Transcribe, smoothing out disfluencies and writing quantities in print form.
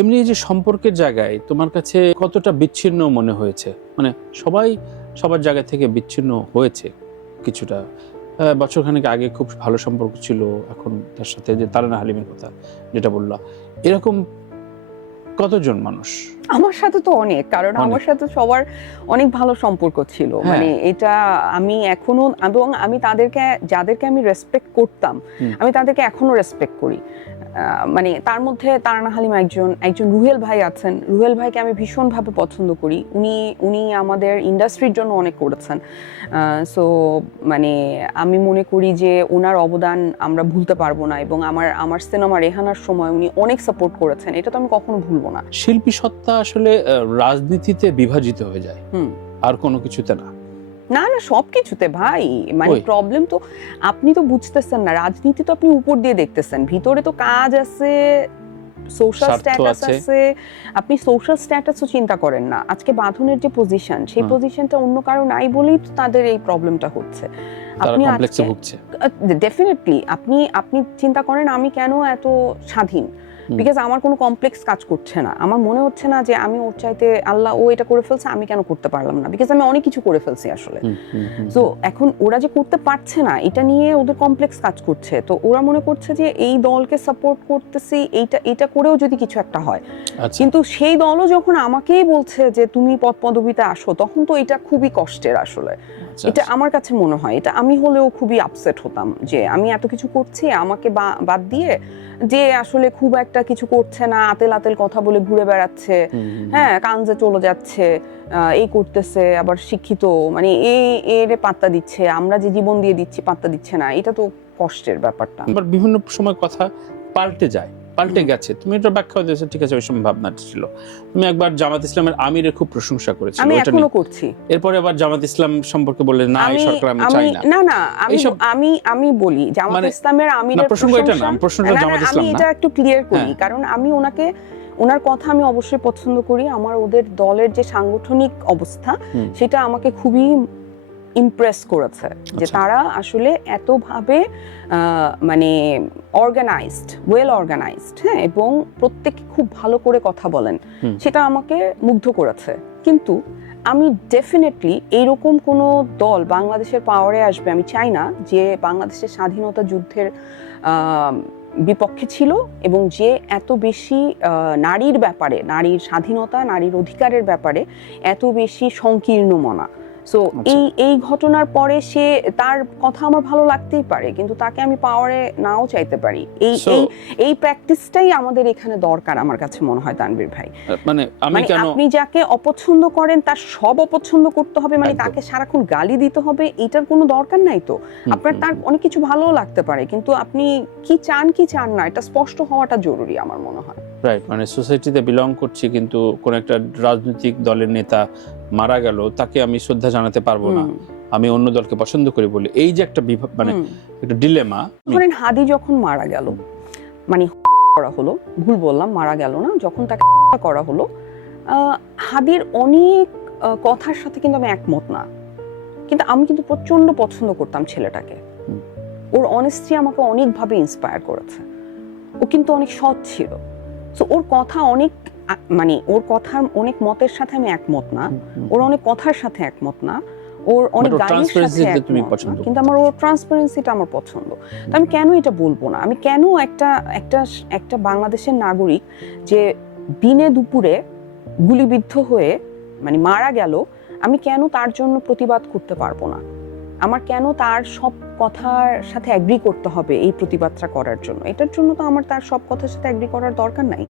এমনি এই যে সম্পর্কের জায়গায় তোমার কাছে কতটা বিচ্ছিন্ন মনে হয়েছে? মানে সবাই সবার জায়গা থেকে বিচ্ছিন্ন হয়েছে কিছুটা। বছরখানেক আগে খুব ভালো সম্পর্ক ছিল, এখন তার সাথে যে তারানা হালিমের কথা যেটা বললা, এরকম কতজন মানুষ? আমার সাথে তো অনেক, কারণ আমার সাথে সবার অনেক ভালো সম্পর্ক ছিল। মানে এটা আমি এখনো, এবং আমি তাদেরকে, যাদেরকে আমি রেসপেক্ট করতাম, আমি তাদেরকে এখনো রেসপেক্ট করি। মানে তার মধ্যে তারানা হালিম একজন রুহেল ভাই আছেন। রুহেল ভাইকে আমি ভীষণভাবে পছন্দ করি। উনি আমাদের ইন্ডাস্ট্রির জন্য অনেক করেছেন। সো মানে আমি মনে করি যে ওনার অবদান আমরা ভুলতে পারবো না, এবং আমার সিনেমা রেহানার সময় উনি অনেক সাপোর্ট করেছেন, এটা তো আমি কখনো ভুলবো না। শিল্পী সত্তা আসলে রাজনীতিতে বিভাজিত হয়ে যায়, আর কোনো কিছুতে না। না না, সবকিছুতে ভাই। মানে প্রবলেম তো আপনি তো বুঝতেছেন না, রাজনীতি তো আপনি উপর দিয়ে দেখতেছেন, ভিতরে তো কাজ আছে, সোশ্যাল স্ট্যাটাস আছে। আপনি সোশ্যাল স্ট্যাটাসও চিন্তা করেন না। আজকে বাঁধনের যে পজিশন, সেই পজিশনটা অন্য কারো নাই বলেই তো তাদের এই প্রবলেমটা হচ্ছে। আপনি ডেফিনেটলি আপনি চিন্তা করেন আমি কেন এত স্বাধীন, বিকজ আমার কোনো কমপ্লেক্স কাজ করছে না। আমার মনে হচ্ছে না যে আমি ওর চাইতে, আল্লাহ ও এটা করে ফেলছে আমি কেন করতে পারলাম না, বিকজ আমি অনেক কিছু করে ফেলছি আসলে। তো এখন ওরা যে করতে পারছে না, এটা নিয়ে ওদের কমপ্লেক্স কাজ করছে। তো ওরা মনে করছে যে এই দলকে সাপোর্ট করতেছি, এটা করেও যদি কিছু একটা হয়। কিন্তু সেই দলও যখন আমাকেই বলছে যে তুমি পদ পদবিতে আসো, তখন তো এটা খুবই কষ্টের আসলে। এটা আমার কাছে মনে হয়, এটা আমি হলেও খুবই আপসেট হতাম যে আমি এত কিছু করছি, আমাকে বাদ দিয়ে যে আসলে খুব একটা কিছু করছে না, আতেল আতেল কথা বলে ঘুরে বেড়াচ্ছে, হ্যাঁ, কানজে চলে যাচ্ছে, এই করতেছে, আবার শিক্ষিত, মানে এর পাত্তা দিচ্ছে, আমরা যে জীবন দিয়ে দিচ্ছি পাত্তা দিচ্ছে না। এটা তো কষ্টের ব্যাপারটা। আবার বিভিন্ন সময় কথা পাল্টে গেছে। তুমি এটা ব্যাখ্যা দিয়েছো, ঠিক আছে, ওই সময় ভাবনাটা ছিল। তুমি একবার জামাত ইসলামের আমিরের খুব প্রশংসা করেছিলে, আমি এখনো করছি। এরপরে আবার জামাত ইসলাম সম্পর্কে বললে না, এই সরকার আমি চাই না। না না, আমি বলি জামাত ইসলামের আমিরের প্রসঙ্গ এটা না, প্রশ্নটা জামাত ইসলাম না। আমি এটা একটু ক্লিয়ার করি, কারণ আমি ওনার কথা আমি অবশ্যই পছন্দ করি। আমার ওদের দলের যে সাংগঠনিক অবস্থা, সেটা আমাকে খুবই ইমপ্রেস করেছে, যে তারা আসলে এতভাবে মানে ওয়েল অর্গানাইজড, হ্যাঁ, এবং প্রত্যেকে খুব ভালো করে কথা বলেন, সেটা আমাকে মুগ্ধ করেছে। কিন্তু আমি ডেফিনেটলি এইরকম কোনো দল বাংলাদেশের পাওয়ারে আসবে আমি চাই না, যে বাংলাদেশের স্বাধীনতা যুদ্ধের বিপক্ষে ছিল, এবং যে এত বেশি নারীর ব্যাপারে, নারীর স্বাধীনতা, নারীর অধিকারের ব্যাপারে এত বেশি সংকীর্ণ মনা। সো এই ঘটনার পরে তার কথা আমার ভালো লাগতেই পারে, কিন্তু তাকে আমি পাওয়ারে নাও চাইতে পারি। এই প্র্যাকটিসটাই আমাদের এখানে দরকার আমার কাছে মনে হয় তানভীর ভাই। মানে আপনি যাকে অপছন্দ করেন তার সব অপছন্দ করতে হবে, মানে তাকে সারাক্ষণ গালি দিতে হবে, এটার কোনো দরকার নাই তো। আপনার তার অনেক কিছু ভালোও লাগতে পারে, কিন্তু আপনি কি চান না, এটা স্পষ্ট হওয়াটা জরুরি আমার মনে হয়। রাইট, মানে সোসাইটিতে বিলং করছি, কিন্তু কোন একটা রাজনৈতিক দলের নেতা মারা গেল, তাকে আমি শ্রদ্ধা জানাতে পারবো না, আমি অন্য দলকে পছন্দ করি বলে, এই যে একটা মানে একটা ডিলেমা। ধরেন হাদি যখন মারা গেল, মানে করা হলো, ভুল বললাম, মারা গেল না, যখন তাকে করা হলো, হাদির অনেক কথার সাথে কিন্তু আমি একমত না, কিন্তু আমি কিন্তু প্রচন্ড পছন্দ করতাম ছেলেটাকে। ওর অনেস্টি আমাকে অনেকভাবে ইন্সপায়ার করেছে। ও কিন্তু অনেক সৎ ছিল। সো ওর কথা অনেক, মানে ওর কথার অনেক মতের সাথে আমি একমত না, ওর অনেক কথার সাথে একমত না, ওর অনেক গানের সাথে একমত না, কিন্তু আমার ওর ট্রান্সপারেন্সিটা আমার পছন্দ। তো আমি কেন এটা বলবো না? আমি কেন একটা বাংলাদেশের নাগরিক যে দিনে দুপুরে গুলিবিদ্ধ হয়ে মানে মারা গেল, আমি কেন তার জন্য প্রতিবাদ করতে পারবো না? আমার কেন তার সব কথার সাথে এগ্রি করতে হবে এই প্রতিবাদটা করার জন্য? এটার জন্য তো আমার তার সব কথার সাথে এগ্রি করার দরকার নাই।